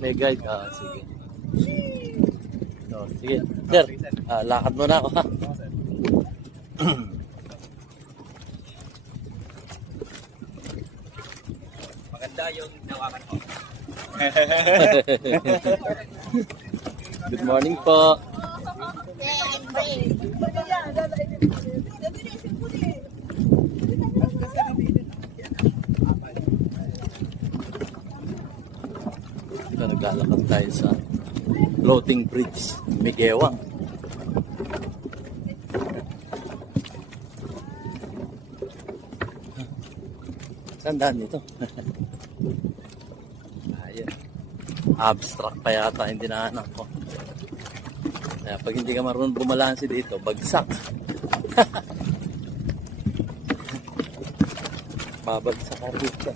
May guide. Sige. So, sige. Sir, lakad muna ako ha. Maganda yung nawakan ko. Good morning po. So, naglalakad tayo sa floating bridge, Migewang. Saan daan dito? Ayun. Abstract pa yata hindi nahanap ko. Kaya pag hindi ka marunong bumalansi dito, bagsak. Babagsak ka rito.